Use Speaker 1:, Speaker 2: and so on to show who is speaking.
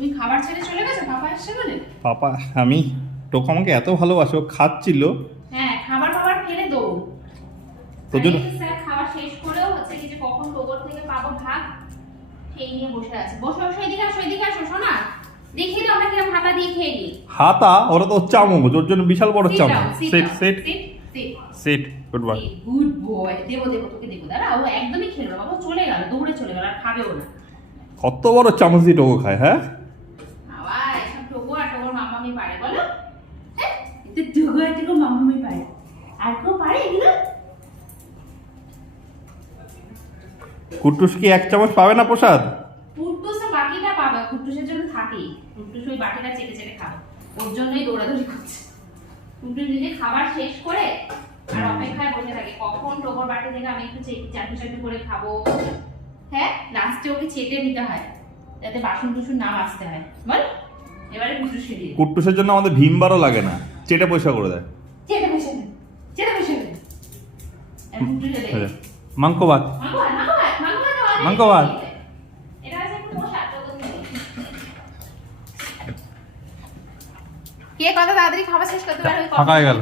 Speaker 1: তুমি খাবার ছেড়ে চলে গেছো? পাপা এসছে বলে?
Speaker 2: পাপা আমি? টোক আমাকে এত ভালোবাসে খাচ্ছিল।
Speaker 1: হ্যাঁ খাবার খাবার ফেলে দৌড়
Speaker 2: তোর জন্য-
Speaker 1: স্যার খাওয়া শেষ করেও হচ্ছে কি যে কখন টোবর থেকে পাবো ভাগ সেই নিয়ে বসে আছে। বসে বসে এদিকে আসো এদিকে আসো শোনা দেখিয়ে দাও আমরা কীরকম হাতা দিয়ে খেয়ে নিই।
Speaker 2: হাতা ওরা তো চামচ ওর জন্য বিশাল বড় চামচ set set
Speaker 1: set
Speaker 2: goodbye
Speaker 1: good boy দেবো দেবো তোকে দেবো। দাঁড়া ও একদমই খেলো না। বাবা চলে গেল দৌড়ে চলে গেল আর খাবেও না।
Speaker 2: কত বড় চামচ দিয়ে টোকো খায় হ্যাঁ
Speaker 1: বাবা এসব টোকো আর টোকোর মামামি পারে বলো হ্যাঁ এতে টোকো আর টোকো মামামি পারে। আর কেউ পারে এগুলো?
Speaker 2: কুটুস কি এক চামচ পাবে না প্রসাদ?
Speaker 1: বাকিটা পাবে কুট্টুসের জন্য থাকেই। কুট্টুস ওই বাটিটা চেটে চেটে খাবে। ওর জন্যই দৌড়াদৌড়ি করছে। কুট্টুস নিজে খাবার শেষ করে আর অপেক্ষায় বসে থাকে কখন টোকর বাটি থেকে আমি একটু করে খাব? হ্যাঁ লাস্টে ওকে চেটে নিতে হয় যাতে বাসন টুসুন না বাঁচতে হয়। বল এবারে দিয়ে
Speaker 2: জন্য আমাদের ভীমবারও লাগে না। চেটে পয়সা করে দেয়।
Speaker 1: চেটে
Speaker 2: মাংকো ভাত
Speaker 1: ভাত তুমি কে কত তাড়াতাড়ি খাবার শেষ করতে পারবে
Speaker 2: ফাঁকা হয়ে গেল।